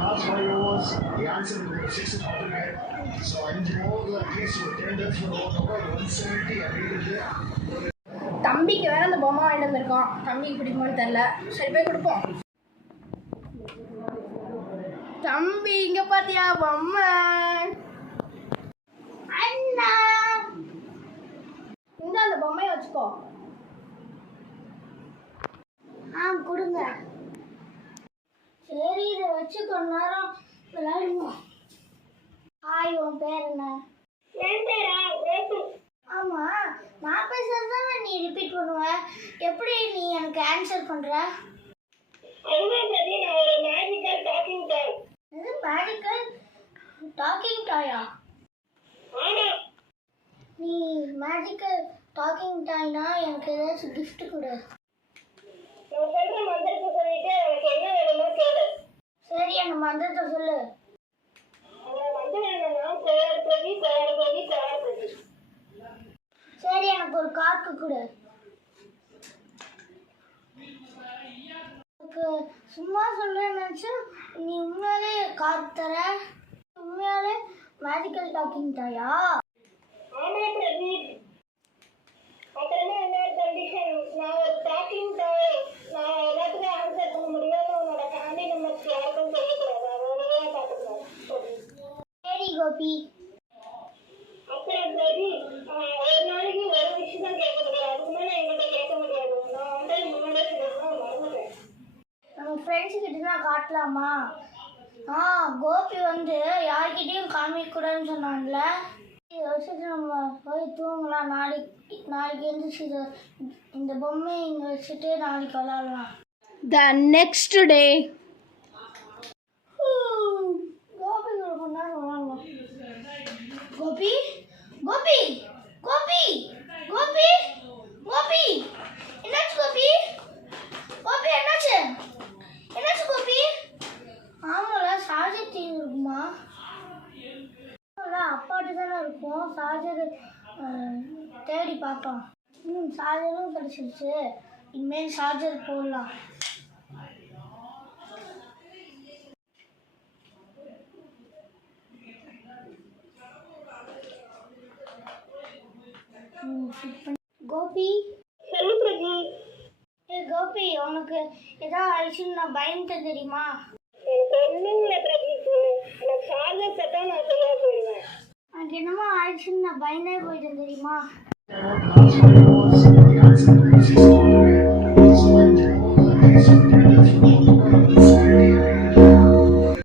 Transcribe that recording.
last 5 overs, the answer is 6 100. So 5 overs at least 10 runs for over 170 அப்படிங்கிறது. தம்பிக்கு வேற அந்த பொம்மை வாங்கிட்டு வந்திருக்கோம். தம்பிக்கு பிடிக்குமான்னு தெரியல. சரி போய் கொடுப்போம். தம்பி இங்க பாத்தியா பொம்மை? அண்ணா இந்த அந்த பொம்மையை வச்சுக்கோ. கொடுங்க. சரி இதை வச்சு கொஞ்ச நேரம் விளையாடுவோம். ஹாய், உன் பேர் என்ன? என் பேரா? ஆமா, நான் பேசுறது தான் நீ ரிப்பீட் பண்ணுவ. எப்படி நீ எனக்கு ஆன்சர் பண்ற? மேஜிக்கல் டாக்கிங் டாய். இது மேஜிக்கல் டாக்கிங் டாயா? ஆமா. நீ மேஜிக்கல் டாக்கிங் டாய்னா எனக்கு ஏதாச்சும் கிஃப்ட் கொடு. நான் சொல்ற மந்திரத்தை சொல்லிட்டு எனக்கு என்ன வேணுமோ கேளு. சரி, அந்த மந்திரத்தை சொல்லு. அந்த மந்திரம் என்னன்னா தயாரிப்பதி தயாரிப்பதி தயாரிப்பதி. சரி, எனக்கு ஒரு கார்க்கு கொடு. சும்மா சொல்றேன்னு நினைச்சு நீ உண்மையாலே கார்க் தர? உண்மையாலே மேஜிக்கல் டாக்கிங் டாயா? ஆமா பிரதீப். அப்புறமா என்ன கண்டிஷன்? நான் ஒரு டாக்கிங் டாய். நான் எல்லாத்துக்கும் ஆன்சர் பண்ண முடியாது. உன்னோட ஃபேமிலி மெம்பர்ஸ் யாருக்கும் தெரியக்கூடாது. அதோடய பார்த்துக்கலாம். சரி கோபி. அப்புறம் பிரதீப், ஒரு நாளைக்கு ஒரு விஷயம் தான் கேட்க முடியாது. அதுக்கு மேலே என்கிட்ட கேட்க முடியாது. நான் வந்து முன்னாடியே சொல்லிட்டு மறந்துட்டேன். நம்ம ஃப்ரெண்ட்ஸ் கிட்ட தான் காட்டலாமா? கோபி வந்து யார்கிட்டையும் காமிக்கக்கூடாதுன்னு சொன்னான்ல. வச்சுட்டு நம்ம போய் தூங்கலாம். நாளைக்கு எழுந்திரிச்சு இந்த பொம்மையை இங்கே வச்சுட்டு நாளைக்கு விளாடலாம். The next day. கோபி ரொம்ப நேரம் விளாடலாம். கோபி கோபி கோபி கோபி கோபி என்னாச்சு கோபி? கோபி என்னாச்சு? என்னாச்சு கோபி? ஆமால சார்ஜர் தீர்ந்து இருக்குமா? அப்பாட்டு தானே இருக்கும். சார்ஜர் தேடி பார்க்கலாம். சார்ஜரும் கிடச்சிருச்சு. இனிமேல் சார்ஜர் போடலாம். கோபி. கோபி, உனக்கு ஏதாவது ஆயிடுச்சுன்னு நான் பயந்துட்டேன் தெரியுமா? எனக்கு என்னமோ ஆயிடுச்சுன்னு நான் பயந்தே போயிட்டேன் தெரியுமா? Last 5 overs, the answer is 6 100. So 5 overs at least 10